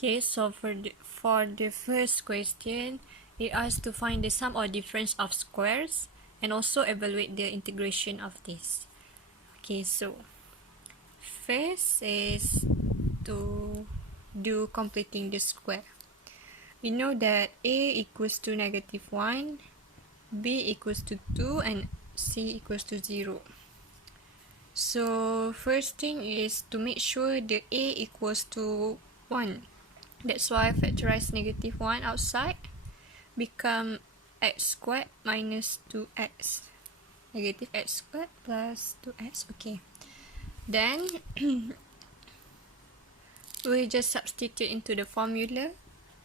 Okay, so for the first question, it asks to find the sum or difference of squares and also evaluate the integration of this. Okay, so first is to do completing the square. We know that a equals to -1, b equals to 2, and c equals to 0. So first thing is to make sure the a equals to 1. That's why I factorize -1 outside, become x squared minus 2x. Negative x squared plus 2x. Okay. Then we just substitute into the formula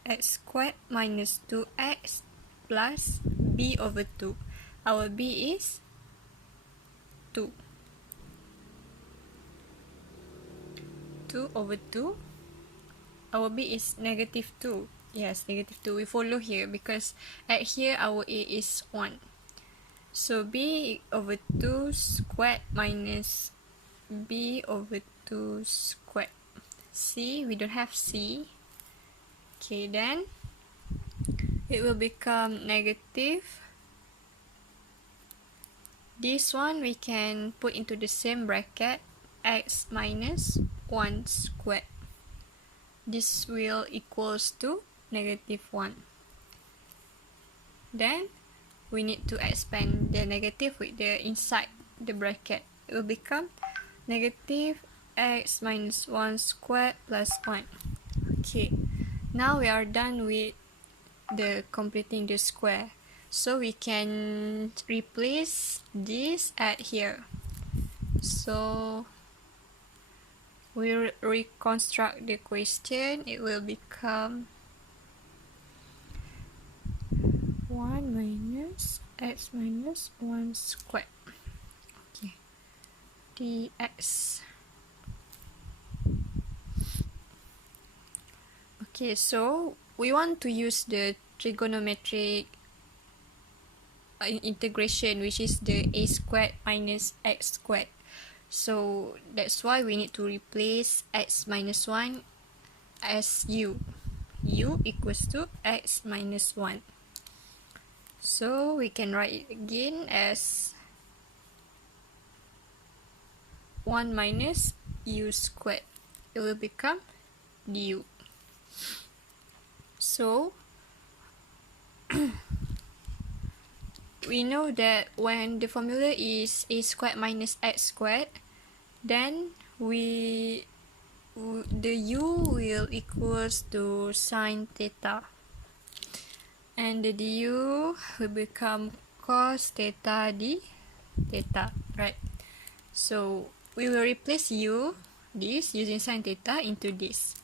x squared minus 2x plus b over 2. Our b is 2. 2 over 2. Our b is -2. Yes, -2. We follow here because at here our a is 1. So b over 2 squared minus b over 2 squared. C, we don't have c. Okay, then it will become negative. This one we can put into the same bracket, x minus 1 squared. This will equals to -1. Then we need to expand the negative with the inside the bracket. It will become negative x minus 1 squared plus 1. Okay, now we are done with the completing the square. So we can replace this at here. So we'll reconstruct the question. It will become 1 minus x minus 1 squared. Okay, dx. Okay, so we want to use the trigonometric integration, which is the a squared minus x squared. So that's why we need to replace x minus 1 as u. U equals to x minus 1. So we can write it again as 1 minus u squared. It will become du. So we know that when the formula is a squared minus x squared, then the u will equals to sine theta, and the du will become cos theta d theta, right? So we will replace this using sine theta into this.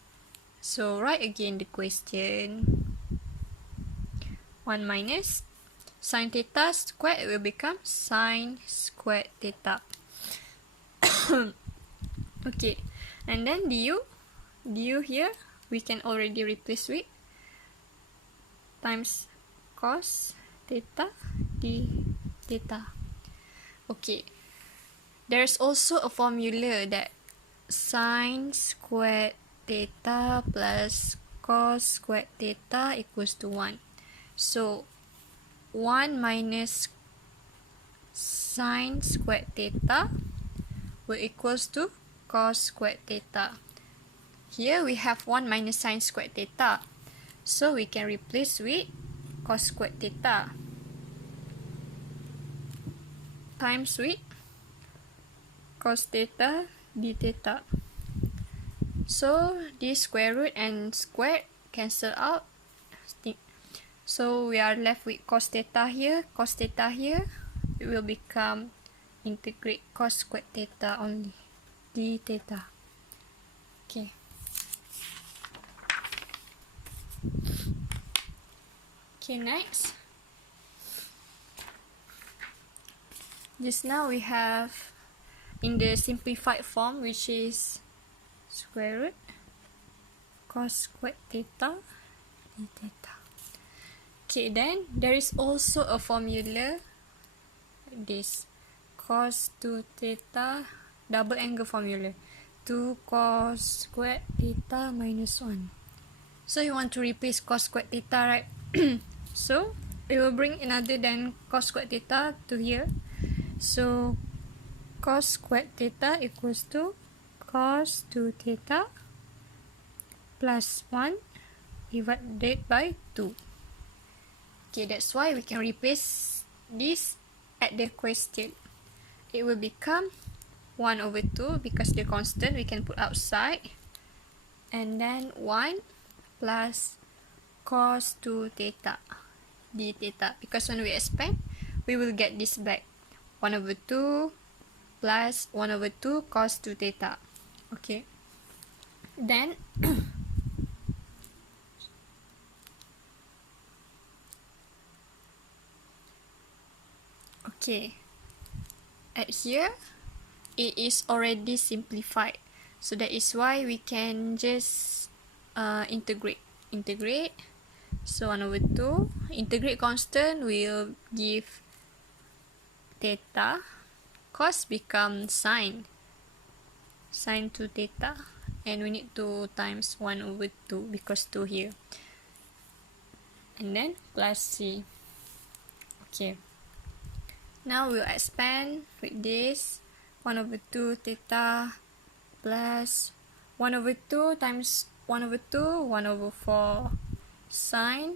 So write again the question. 1 minus sine theta squared will become sine squared theta. Okay, and then du here we can already replace with times cos theta d theta. Okay, there's also a formula that sine squared theta plus cos squared theta equals to 1. So 1 minus sine squared theta will equals to cos squared theta. Here we have 1 minus sine squared theta, so we can replace with cos squared theta times with cos theta d theta. So this square root and squared cancel out. So we are left with cos theta here, cos theta here. It will become integrate cos squared theta only, d theta. Okay. Okay, next. Just now we have in the simplified form, which is square root cos squared theta d theta. Okay, then there is also a formula like this, cos 2 theta, double angle formula, 2 cos squared theta minus 1. So you want to replace cos squared theta, right? So we will bring another than cos squared theta to here. So cos squared theta equals to cos 2 theta plus 1 divided by 2. Okay, that's why we can replace this at the question. It will become 1 over 2 because the constant we can put outside. And then 1 plus cos 2 theta d theta. Because when we expand, we will get this back. 1 over 2 plus 1 over 2 cos 2 theta. Okay. Then okay, at here it is already simplified, so that is why we can just integrate. So 1 over 2 integrate constant will give theta, cos become sine 2 theta, and we need to times 1 over 2 because 2 here, and then plus c. Okay, now we'll expand with this 1 over 2 theta plus 1 over 2 times 1 over 2, 1 over 4 sine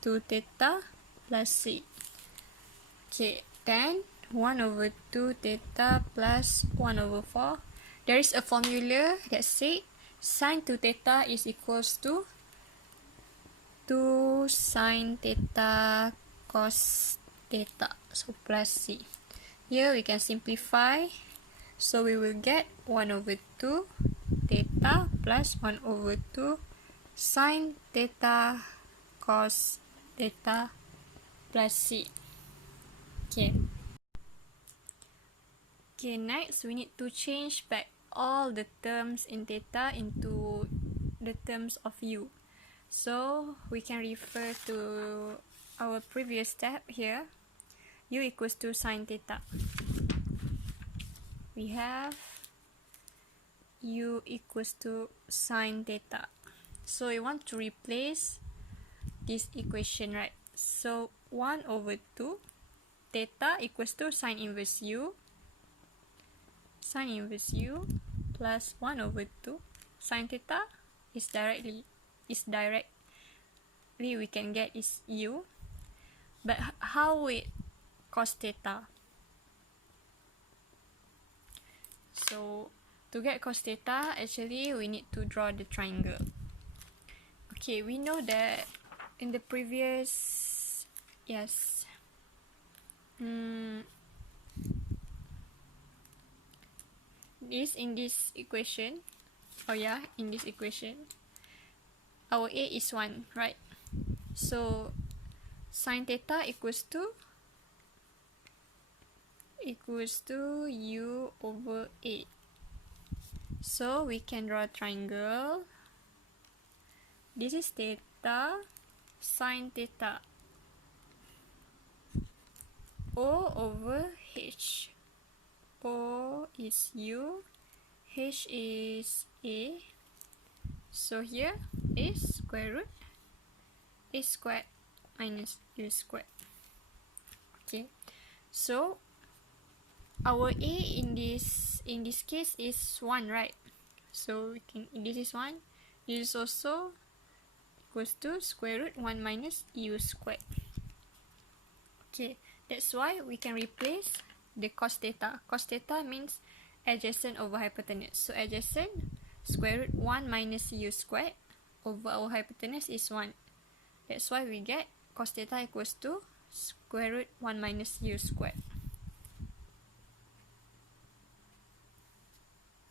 2 theta plus c. Okay, then 1 over 2 theta plus 1 over 4. There is a formula that says sine 2 theta is equals to 2 sine theta cos theta, so plus c. Here we can simplify, so we will get 1 over 2 theta plus 1 over 2 sine theta cos theta plus c. Okay. Okay, next we need to change back all the terms in theta into the terms of u. So we can refer to our previous step here. U equals to sine theta. We have u equals to sine theta. So we want to replace this equation, right? So 1 over 2 theta equals to sine inverse u plus 1 over 2 sine theta is directly we can get is u. But how with cos theta? So to get cos theta, actually we need to draw the triangle. Okay, we know that in the previous, yes, in this equation, in this equation, our a is 1, right? So sine theta equals to u over a. So we can draw a triangle. This is theta, sine theta, O over h. O is u, h is a. So here is square root a squared minus u squared. Okay, so our a in this case is 1, right? So we can, this is 1. This is also equals to square root 1 minus u squared. Okay, that's why we can replace the cos theta. Cos theta means adjacent over hypotenuse. So adjacent, square root 1 minus u squared over our hypotenuse is 1. That's why we get cos theta equals to square root 1 minus u squared.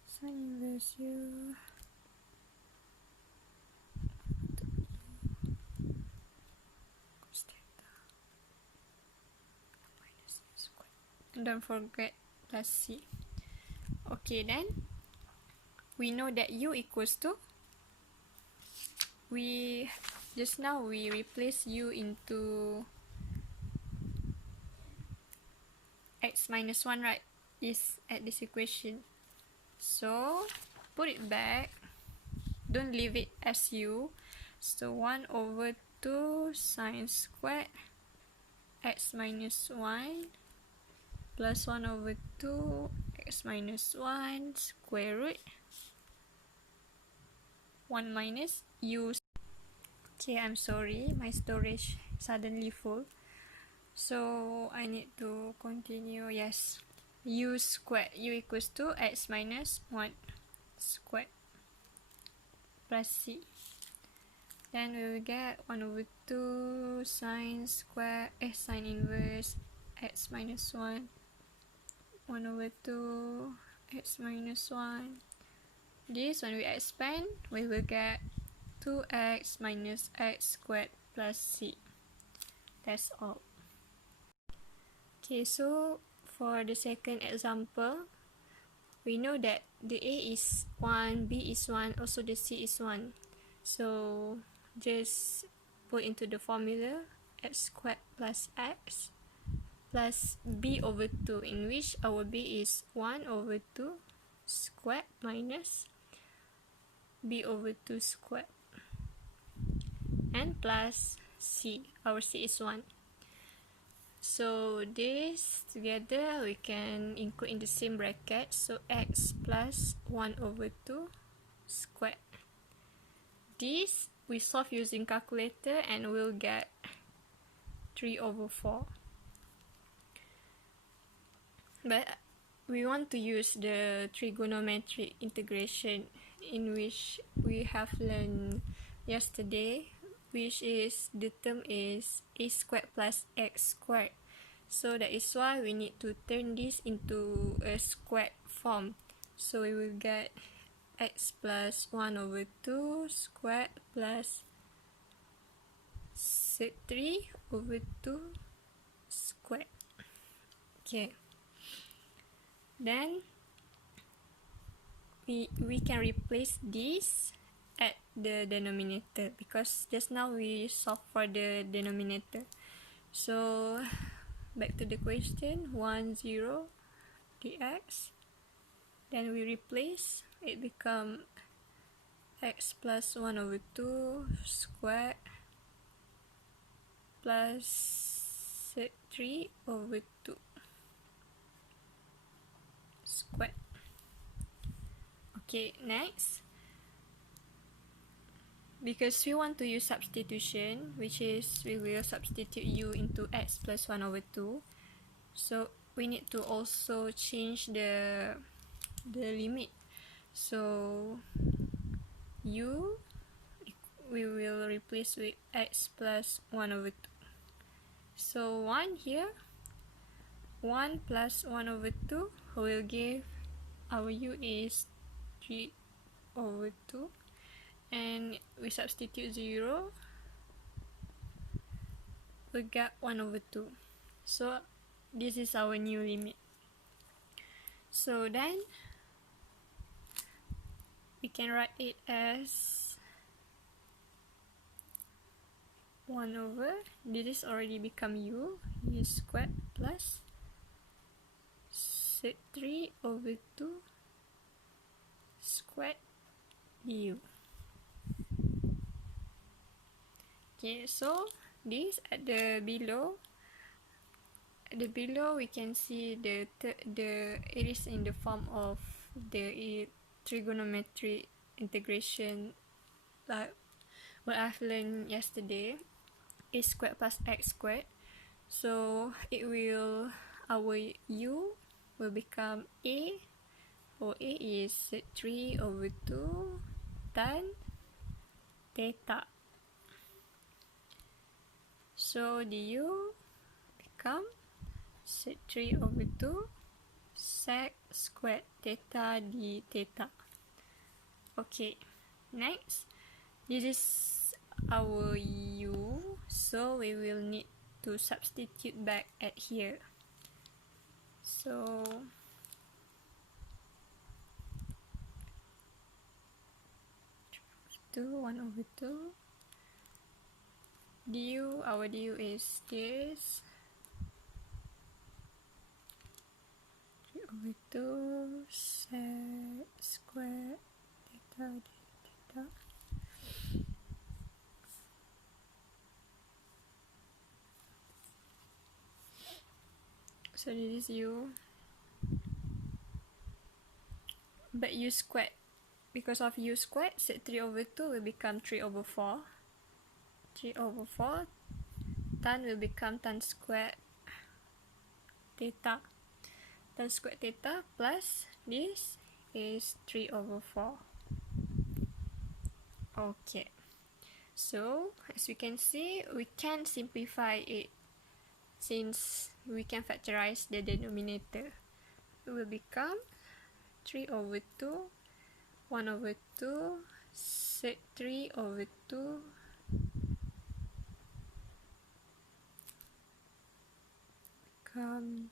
Sine inverse u cos theta minus u squared. And don't forget plus c. Okay, then we know that u equals to, just now we replace u into x minus 1, right? Is at this equation. So put it back, don't leave it as u. So 1 over 2 sine squared x minus 1 plus 1 over 2 x minus 1 square root 1 minus u. Okay, I'm sorry, my storage suddenly full, so I need to continue. Yes, u squared, u equals to x minus 1 squared plus c. Then we will get 1 over 2 sine square sine inverse x minus 1 1 over 2 x minus 1. This, when we expand, we will get 2x minus x squared plus c. That's all. Okay, so for the second example, we know that the a is 1, b is 1, also the c is 1. So just put into the formula x squared plus x plus b over 2, in which our b is 1 over 2 squared minus b over 2 squared, and plus c, our c is 1. So this together we can include in the same bracket, so x plus 1 over 2 squared. This we solve using calculator and we'll get 3 over 4. But we want to use the trigonometric integration, in which we have learned yesterday, which is the term is a squared plus x squared. So that is why we need to turn this into a squared form. So we will get x plus 1 over 2 squared plus 3 over 2 squared. Okay. Then we can replace this at the denominator, because just now we solved for the denominator. So back to the question, 1 0 dx, then we replace, it become x plus 1 over 2 squared plus 3 over 2 squared. Okay, next, because we want to use substitution, which is we will substitute u into x plus 1 over 2, so we need to also change the limit. So u we will replace with x plus 1 over 2. So 1 here, 1 plus 1 over 2 will give our u is 3 over 2, and we substitute 0, we get 1 over 2. So this is our new limit. So then we can write it as 1 over, this is already become u squared plus 3 over 2 squared du. Okay, so this at the below, we can see it is in the form of the trigonometric integration, like what I've learned yesterday, a squared plus x squared. So it will, our u will become a, for a is 3 over 2 tan theta. So du become 3 over 2 sec squared theta d theta. Okay, next, this is our u, so we will need to substitute back at here. So 1 over 2 du, our du is this, 3 over 2 sec squared theta d theta. So this is u, but u squared, because of u squared, sec 3 over 2 will become 3 over 4. 3 over 4, tan will become tan squared theta. Tan squared theta plus this is 3 over 4. Okay, so as we can see, we can simplify it since we can factorize the denominator. It will become 3 over 2, 1 over 2, sec 3 over 2 become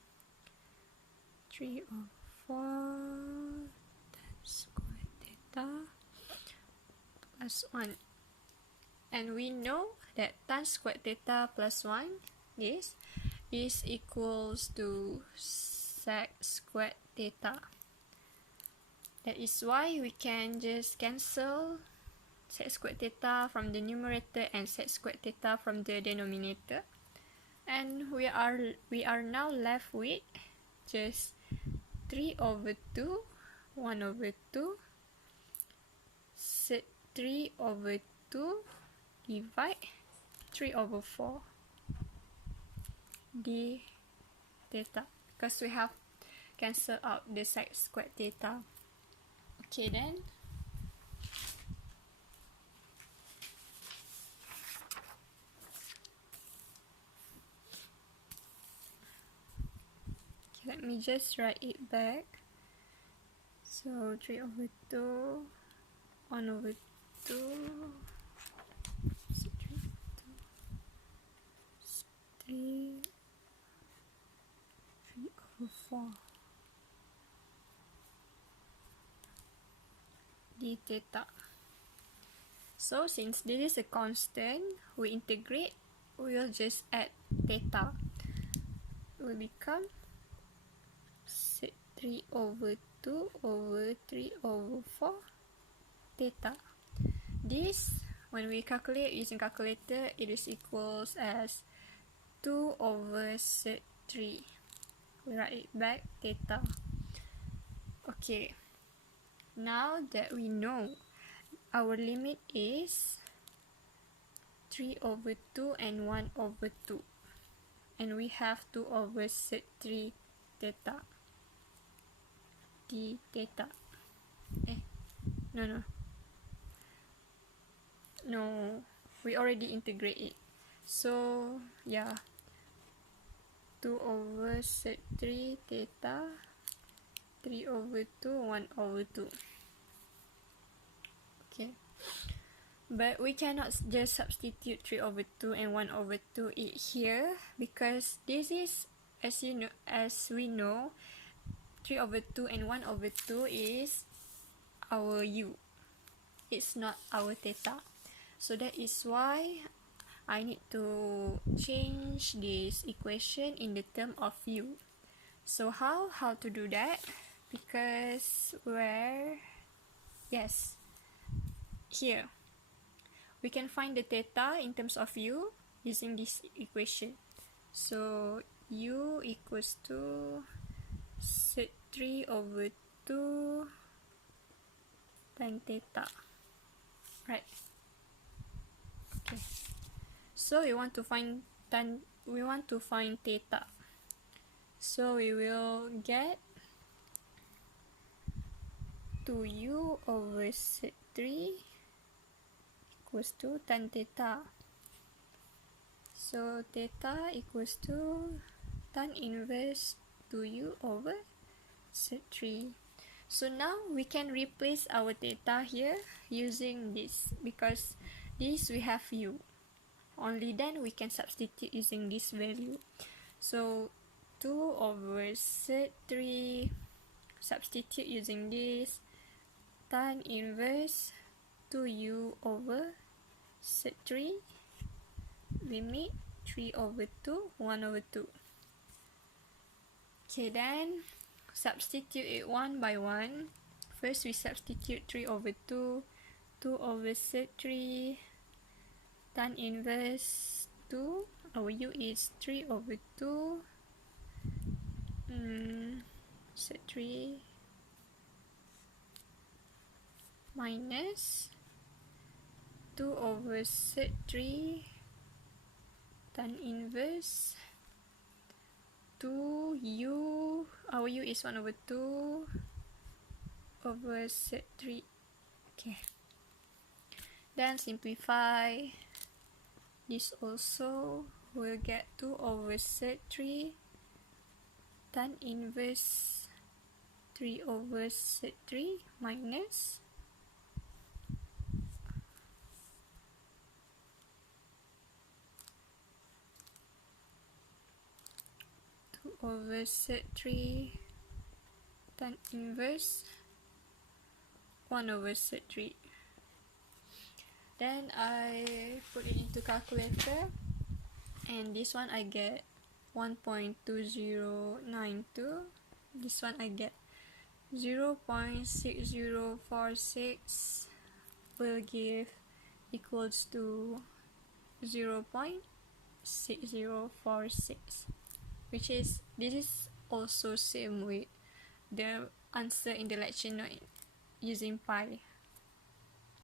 3 over 4 tan squared theta plus 1. And we know that tan squared theta plus 1 is equals to sec squared theta. That is why we can just cancel sec squared theta from the numerator and sec squared theta from the denominator. And we are now left with just 3 over 2, 1 over 2, sec 3 over 2 divide 3 over 4 d theta, because we have cancelled out the sec squared theta. Okay, then let me just write it back. So 3 over 2, 1 over 2, 3 over 4 d theta. So since this is a constant, we integrate, we will just add theta. It will become sec 3 over 2 over 3 over 4 theta. This, when we calculate using calculator, it is equals as 2 over sec 3. We write it back, theta. Okay, now that we know our limit is 3 over 2 and 1 over 2, and we have 2 over sec 3 theta d theta. No, we already integrate it. So yeah, 2 over sec 3 theta, 3 over 2, 1 over 2. Okay, but we cannot just substitute 3 over 2 and 1 over 2 here, because this is, as we know, 3 over 2 and 1 over 2 is our u. It's not our theta. So that is why I need to change this equation in the term of u. So how to do that? Because here we can find the theta in terms of u using this equation. So u equals to sec 3 over 2 tan theta, right? Okay, so we want to find theta. So we will get 2u over sec 3 equals to tan theta. So theta equals to tan inverse 2u over sec 3. So now we can replace our theta here using this, because this we have u. Only then we can substitute using this value. So 2 over sec 3, substitute using this, tan inverse 2u over sec 3, limit 3 over 2, 1 over 2. Okay, then substitute it one by one. First we substitute 3 over 2, 2 over sec 3, tan inverse 2, our u is 3 over 2, set 3 minus 2 over set 3 tan inverse 2u, our u is 1 over 2 over set 3. Okay, then simplify this also, we'll get 2 over set 3 tan inverse 3 over set 3 minus 2 over set 3 tan inverse 1 over set 3. Then I put it into calculator, and this one I get 1.2092, this one I get 0.6046, will give equals to 0.6046, which is, this is also same with the answer in the lecture note using pi.